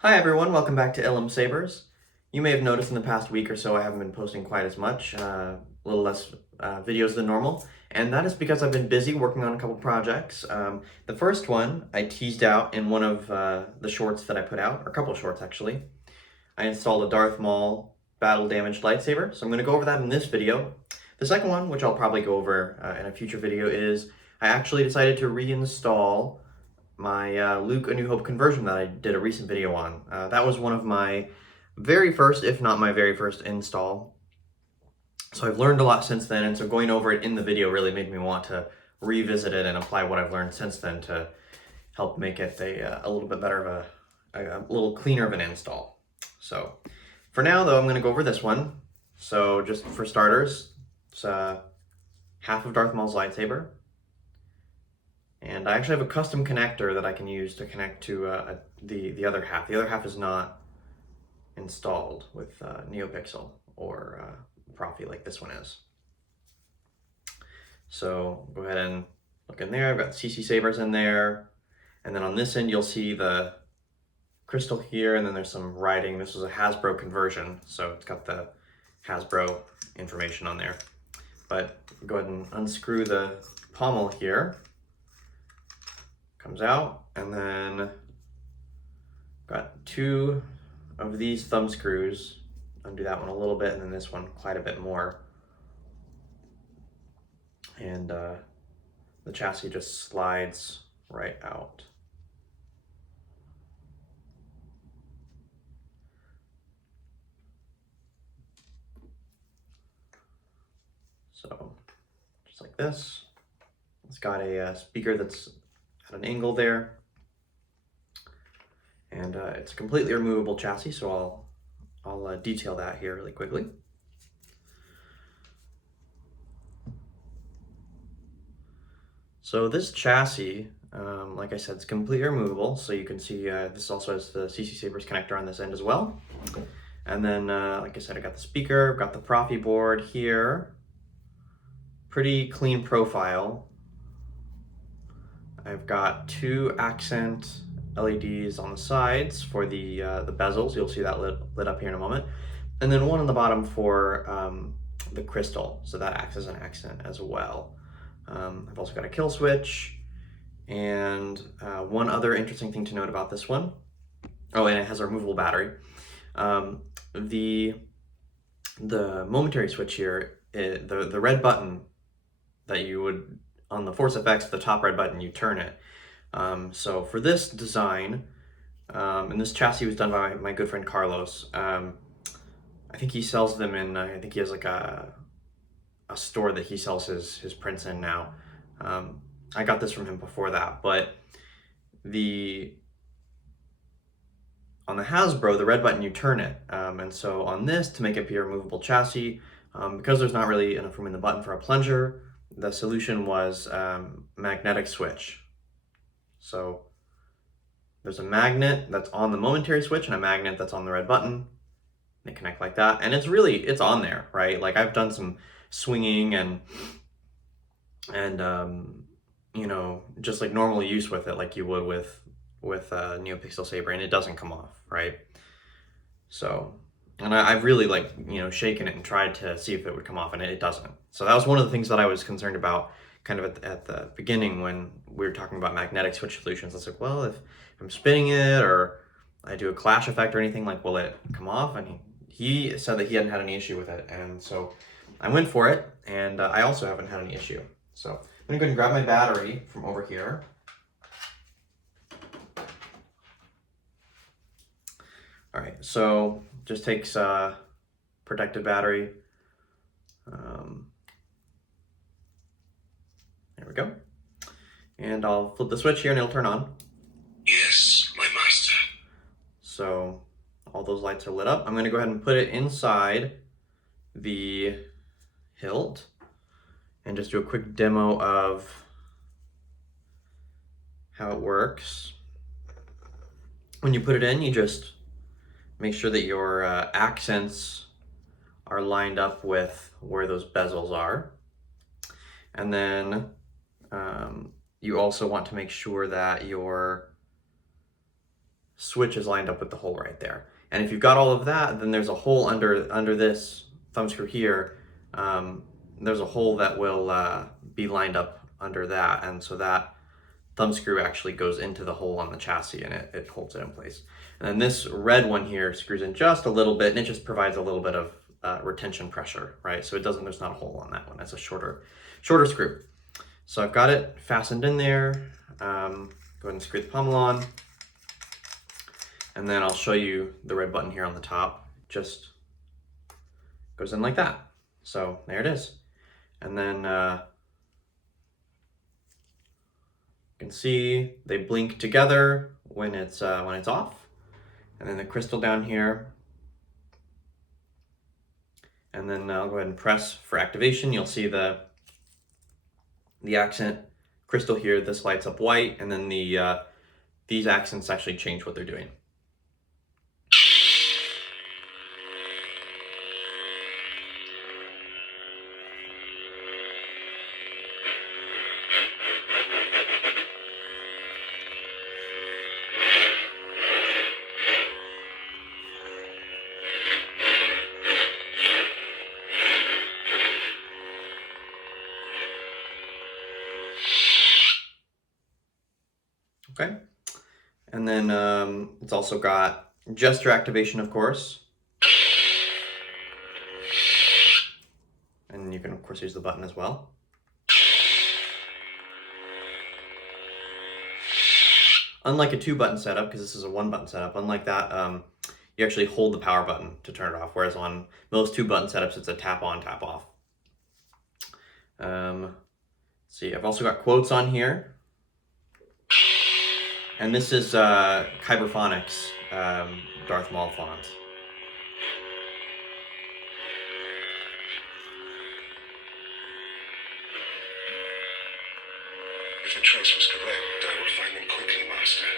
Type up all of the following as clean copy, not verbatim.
Hi everyone, welcome back to Ilum Sabers. You may have noticed in the past week or so I haven't been posting quite as much, a little less videos than normal, and that is because I've been busy working on a couple projects. The first one I teased out in one of the shorts that I put out, or a couple of shorts actually. I installed a Darth Maul battle damaged lightsaber, so I'm going to go over that in this video. The second one, which I'll probably go over in a future video, is I actually decided to reinstall my Luke A New Hope conversion that I did a recent video on. That was one of my very first, if not my very first install. So I've learned a lot since then, and so going over it in the video really made me want to revisit it and apply what I've learned since then to help make it a little bit better of a little cleaner of an install. So for now though, I'm going to go over this one. So just for starters, it's half of Darth Maul's lightsaber. And I actually have a custom connector that I can use to connect to the other half. The other half is not installed with NeoPixel or Proffie like this one is. So go ahead and look in there. I've got CC Sabers in there. And then on this end, you'll see the crystal here, and then there's some writing. This was a Hasbro conversion, so it's got the Hasbro information on there. But go ahead and unscrew the pommel here. Comes out, and then got two of these thumb screws. Undo that one a little bit, and then this one quite a bit more. And the chassis just slides right out. So just like this. It's got a speaker that's at an angle there. And it's a completely removable chassis, so I'll detail that here really quickly. So this chassis, like I said, it's completely removable. So you can see this also has the CC Sabers connector on this end as well. And then, like I said, I got the speaker, got the Proffie board here. Pretty clean profile. I've got two accent LEDs on the sides for the bezels. You'll see that lit up here in a moment. And then one on the bottom for the crystal, so that acts as an accent as well. I've also got a kill switch, and one other interesting thing to note about this one. Oh, and it has a removable battery. The momentary switch here, the red button that you would, on the Force FX, the top red button, you turn it. So for this design, and this chassis was done by my good friend Carlos. I think he sells them in, I think he has like a store that he sells his prints in now. I got this from him before that, but on the Hasbro, the red button, you turn it. And so on this, to make it be a removable chassis, because there's not really enough room in the button for a plunger, the solution was magnetic switch. So there's a magnet that's on the momentary switch and a magnet that's on the red button. They connect like that, and it's on there, right? Like I've done some swinging and you know, just like normal use with it, like you would with a NeoPixel Saber, and it doesn't come off, right? So, and I've really like, you know, shaken it and tried to see if it would come off, and it doesn't. So that was one of the things that I was concerned about kind of at the beginning when we were talking about magnetic switch solutions. I was like, well, if I'm spinning it or I do a clash effect or anything, like, will it come off? And he said that he hadn't had any issue with it. And so I went for it, and I also haven't had any issue. So I'm gonna go ahead and grab my battery from over here. All right, so just takes protected battery. There we go. And I'll flip the switch here and it'll turn on. Yes, my master. So all those lights are lit up. I'm gonna go ahead and put it inside the hilt and just do a quick demo of how it works. When you put it in, you just make sure that your accents are lined up with where those bezels are. And then you also want to make sure that your switch is lined up with the hole right there. And if you've got all of that, then there's a hole under this thumb screw here. There's a hole that will be lined up under that, and so that thumb screw actually goes into the hole on the chassis, and it holds it in place. And then this red one here screws in just a little bit, and it just provides a little bit of retention pressure, right? So there's not a hole on that one. That's a shorter screw. So I've got it fastened in there. Go ahead and screw the pommel on. And then I'll show you the red button here on the top. Just goes in like that. So there it is. And then you can see they blink together when it's off. And then the crystal down here. And then I'll go ahead and press for activation. You'll see the accent crystal here. This lights up white, and then these accents actually change what they're doing. Okay, and then it's also got gesture activation, of course. And you can, of course, use the button as well. Unlike a 2-button setup, because this is a 1-button setup, unlike that, you actually hold the power button to turn it off, whereas on most 2-button setups, it's a tap on, tap off. See, I've also got quotes on here. And this is Kyberphonics, Darth Maul font. If the trace was correct, I will find them quickly, Master.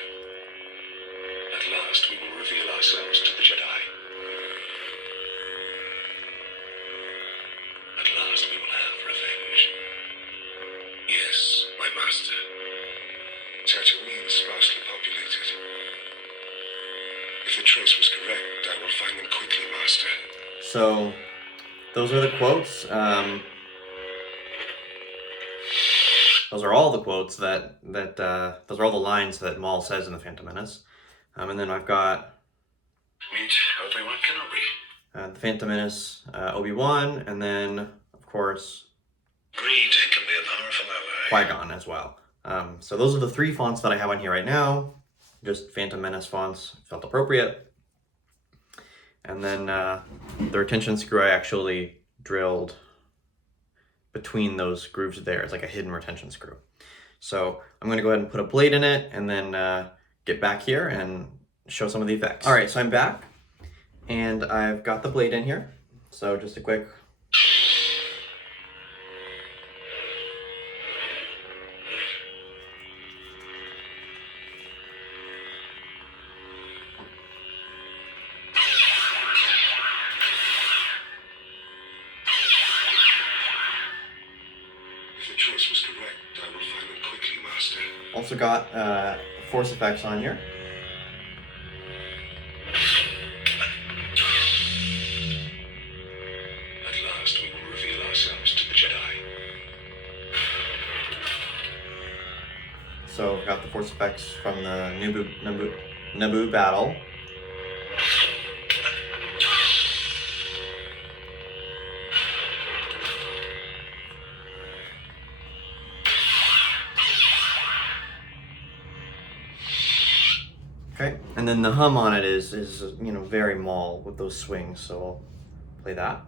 At last we will reveal ourselves to the Jedi. At last we will have revenge. Yes, my Master. Tatooine is sparsely populated. If the trace was correct, I will find them quickly, Master. So, those are the quotes. Those are all the quotes those are all the lines that Maul says in The Phantom Menace. And then I've got Meet Obi-Wan Kenobi. The Phantom Menace, Obi-Wan, and then, of course, Greed can be a powerful ally. Qui-Gon as well. So those are the 3 fonts that I have on here right now. Just Phantom Menace fonts, felt appropriate. And then the retention screw I actually drilled between those grooves there. It's like a hidden retention screw. So I'm going to go ahead and put a blade in it and then get back here and show some of the effects. All right, so I'm back and I've got the blade in here. So just a quick... Was correct. I will find them quickly, Master. Also got force effects on here. At last we will reveal ourselves to the Jedi. So I've got the force effects from the Naboo battle. Okay, and then the hum on it is you know, very Maul with those swings, so I'll play that.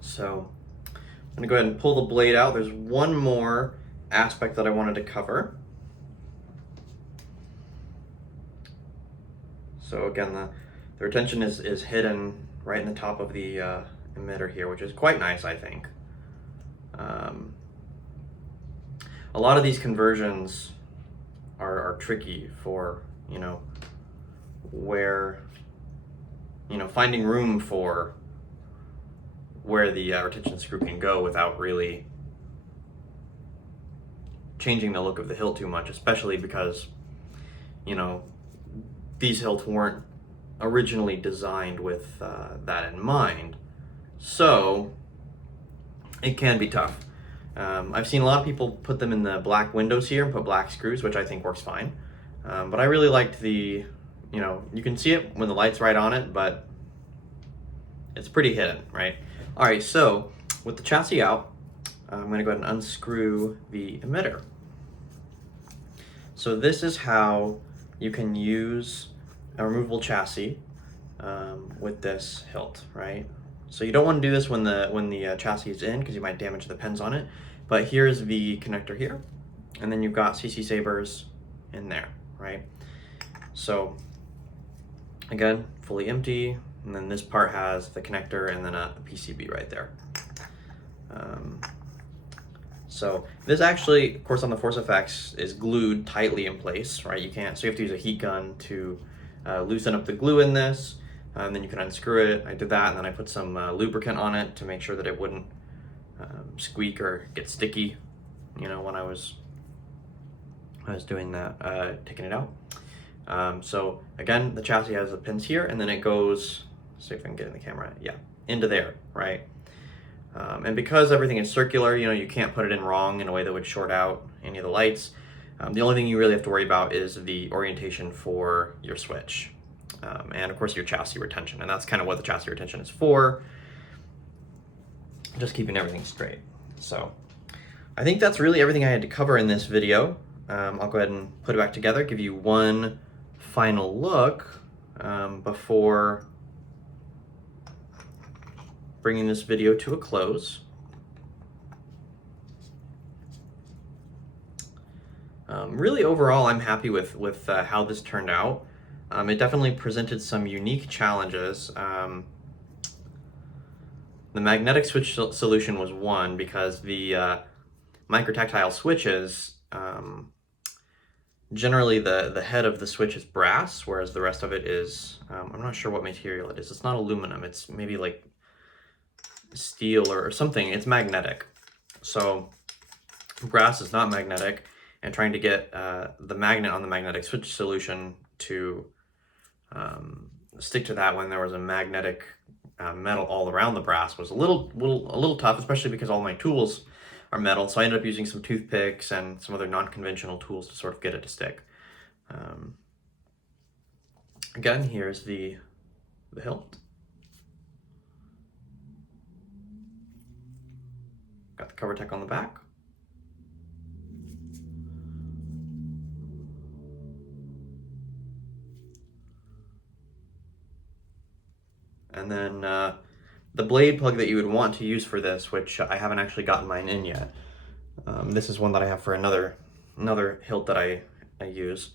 So I'm gonna go ahead and pull the blade out. There's one more aspect that I wanted to cover. So again, the retention is hidden right in the top of the emitter here, which is quite nice, I think. a lot of these conversions are tricky for, where, finding room for where the retention screw can go without really changing the look of the hilt too much, especially because, these hilts weren't originally designed with that in mind. So it can be tough. I've seen a lot of people put them in the black windows here and put black screws, which I think works fine. But I really liked the, you can see it when the light's right on it, but it's pretty hidden, right? All right, so with the chassis out, I'm gonna go ahead and unscrew the emitter. So this is how you can use a removable chassis with this hilt, right? So you don't want to do this when the chassis is in, because you might damage the pins on it. But here's the connector here, and then you've got CC Sabers in there, right? So again, fully empty, and then this part has the connector and then a PCB right there. So this actually, of course, on the Force FX is glued tightly in place, right? So you have to use a heat gun to loosen up the glue in this, and then you can unscrew it. I did that, and then I put some lubricant on it to make sure that it wouldn't squeak or get sticky, when I was doing that, taking it out. So again, the chassis has the pins here, and then it goes, see if I can get in the camera, yeah, into there, right? And because everything is circular, you can't put it in wrong in a way that would short out any of the lights. The only thing you really have to worry about is the orientation for your switch. And of course your chassis retention, and that's kind of what the chassis retention is for, just keeping everything straight. So I think that's really everything I had to cover in this video. I'll go ahead and put it back together, give you one final look before bringing this video to a close. Really overall, I'm happy with how this turned out. It definitely presented some unique challenges. The magnetic switch solution was one, because the microtactile switches, generally the head of the switch is brass, whereas the rest of it is, I'm not sure what material it is. It's not aluminum, it's maybe like steel or something. It's magnetic. So brass is not magnetic, and trying to get the magnet on the magnetic switch solution to stick to that when there was a magnetic metal all around the brass was a little tough, especially because all my tools are metal. So I ended up using some toothpicks and some other non-conventional tools to sort of get it to stick. Again, here's the hilt. Got the cover tech on the back. And then the blade plug that you would want to use for this, which I haven't actually gotten mine in yet. This is one that I have for another hilt that I use.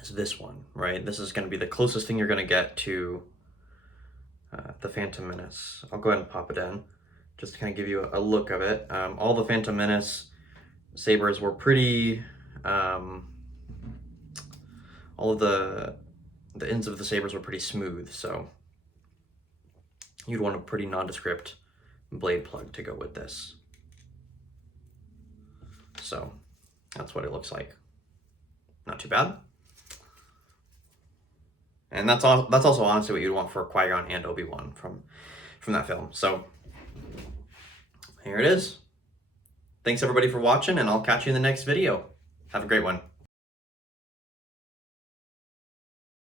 Is this one, right? This is going to be the closest thing you're going to get to the Phantom Menace. I'll go ahead and pop it in, just to kind of give you a look of it. All the Phantom Menace sabers were pretty, all of the ends of the sabers were pretty smooth, so you'd want a pretty nondescript blade plug to go with this. So that's what it looks like. Not too bad. And that's also honestly what you'd want for Qui-Gon and Obi-Wan from that film. So here it is. Thanks everybody for watching, and I'll catch you in the next video. Have a great one.